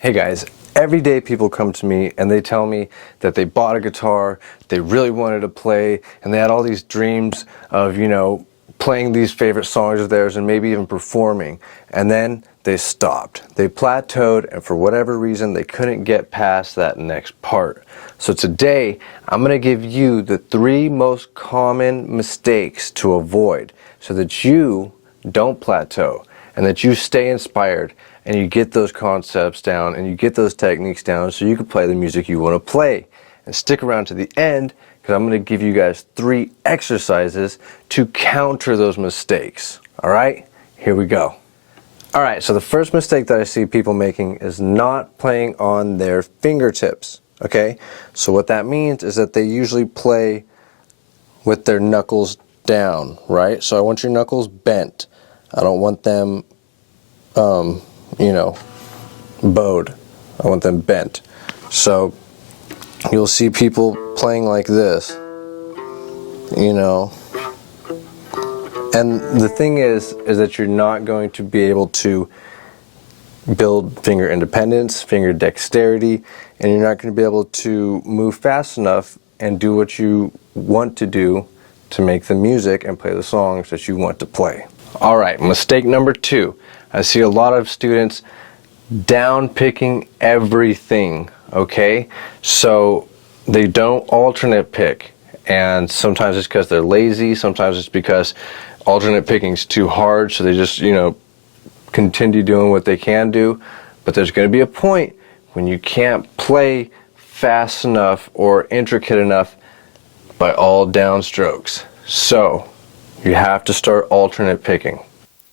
Hey guys, every day people come to me and they tell me that they bought a guitar, they really wanted to play, and they had all these dreams of, playing these favorite songs of theirs and maybe even performing. And then they stopped. They plateaued, and for whatever reason, they couldn't get past that next part. So today, I'm going to give you the 3 most common mistakes to avoid so that you don't plateau and that you stay inspired and you get those concepts down and you get those techniques down so you can play the music you want to play. And stick around to the end because I'm going to give you guys 3 exercises to counter those mistakes. All right, here we go. All right, so the first mistake that I see people making is not playing on their fingertips. Okay, so what that means is that they usually play with their knuckles down, right? So I want your knuckles bent. I don't want them bowed. I want them bent. So you'll see people playing like this, and the thing is that you're not going to be able to build finger independence, finger dexterity, and you're not going to be able to move fast enough and do what you want to do to make the music and play the songs that you want to play. All right, mistake number 2. I see a lot of students down picking everything, okay? So they don't alternate pick, and sometimes it's because they're lazy, sometimes it's because alternate picking is too hard, so they just, continue doing what they can do. But there's going to be a point when you can't play fast enough or intricate enough by all downstrokes. So you have to start alternate picking.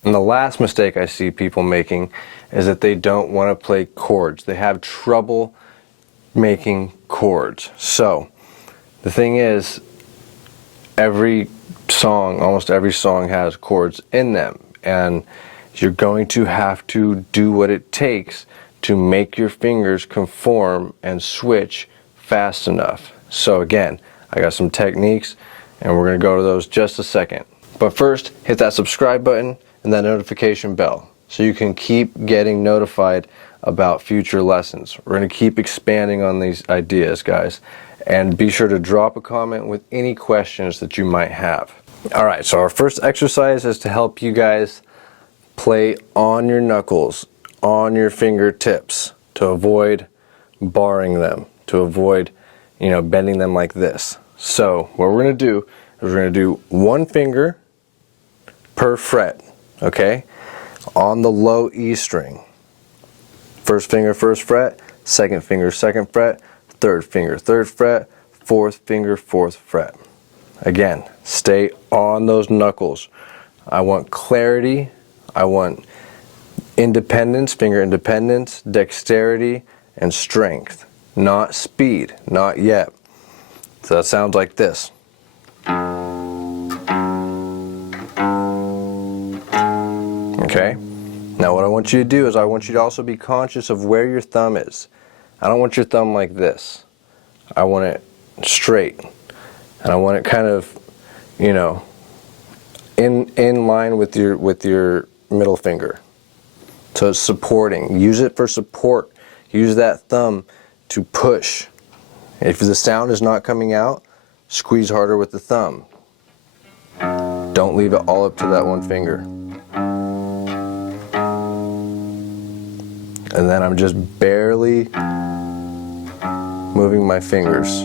And the last mistake I see people making is that they don't want to play chords. They have trouble making chords. So the thing is, almost every song has chords in them, and you're going to have to do what it takes to make your fingers conform and switch fast enough. So again, I got some techniques and we're going to go to those just a second. But first, hit that subscribe button and that notification bell so you can keep getting notified about future lessons. We're going to keep expanding on these ideas, guys. And be sure to drop a comment with any questions that you might have. All right, so our first exercise is to help you guys play on your knuckles, on your fingertips, to avoid barring them, to avoid, bending them like this. So what we're going to do is we're going to do 1 finger per fret, okay, on the low E string. First finger, first fret, second finger, second fret, third finger, third fret, fourth finger, fourth fret. Again, stay on those knuckles. I want clarity. I want independence, finger independence, dexterity, and strength. Not speed, not yet. So that sounds like this. Okay? Now what I want you to do is I want you to also be conscious of where your thumb is. I don't want your thumb like this. I want it straight. And I want it kind of, in line with your middle finger. So it's supporting. Use it for support. Use that thumb to push. If the sound is not coming out, squeeze harder with the thumb. Don't leave it all up to that 1 finger. And then I'm just barely moving my fingers.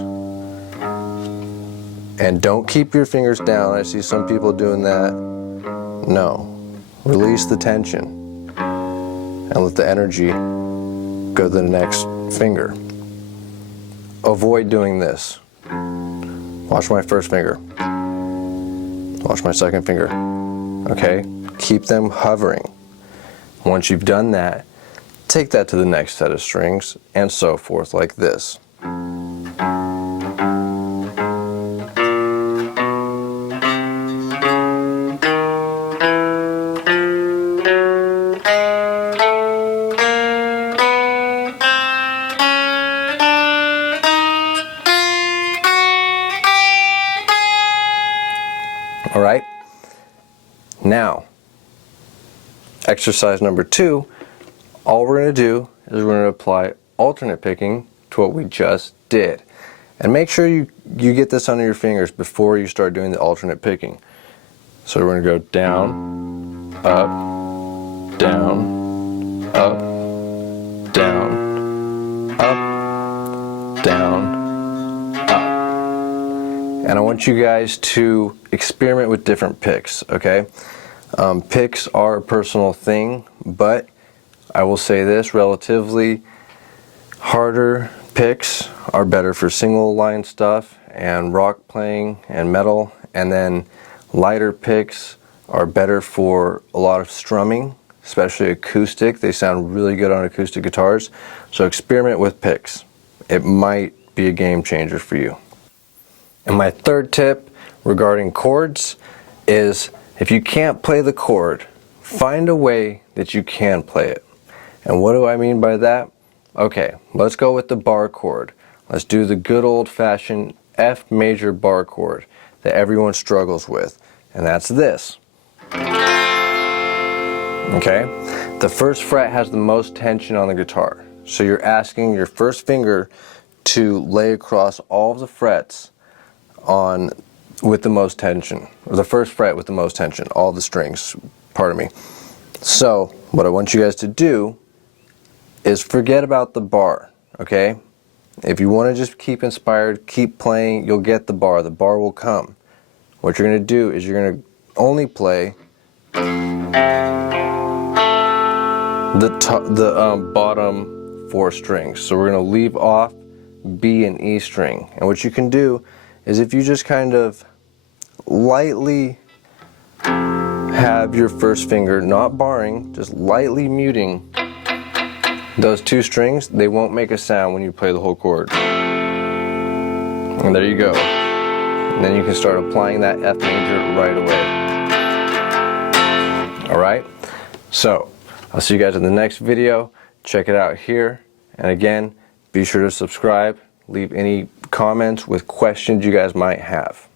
And don't keep your fingers down. I see some people doing that. No. Release the tension and let the energy go to the next finger. Avoid doing this. Watch my first finger. Watch my second finger. Okay? Keep them hovering. Once you've done that, take that to the next set of strings and so forth like this. All right? Now, exercise number 2, all we're going to do is we're going to apply alternate picking to what we just did. And make sure you get this under your fingers before you start doing the alternate picking. So we're going to go down, up, down, up, down, up, down, up. And I want you guys to experiment with different picks, okay? Picks are a personal thing, but I will say this, relatively harder picks are better for single line stuff and rock playing and metal, and then lighter picks are better for a lot of strumming, especially acoustic. They sound really good on acoustic guitars. So experiment with picks. It might be a game changer for you. And my third tip regarding chords is, if you can't play the chord, find a way that you can play it. And what do I mean by that? Okay, let's go with the bar chord. Let's do the good old-fashioned F major bar chord that everyone struggles with, and that's this. Okay? The first fret has the most tension on the guitar. So you're asking your first finger to lay across all of the frets with the most tension. Or the first fret with the most tension, all the strings, pardon me. So what I want you guys to do is forget about the bar, okay? If you want to just keep inspired, keep playing, you'll get the bar. The bar will come. What you're going to do is you're going to only play the bottom 4 strings. So we're going to leave off B and E string. And what you can do is, if you just kind of lightly have your first finger, not barring, just lightly muting those 2 strings, they won't make a sound when you play the whole chord. And there you go. And then you can start applying that F major right away. Alright? So, I'll see you guys in the next video. Check it out here. And again, be sure to subscribe. Leave any comments with questions you guys might have.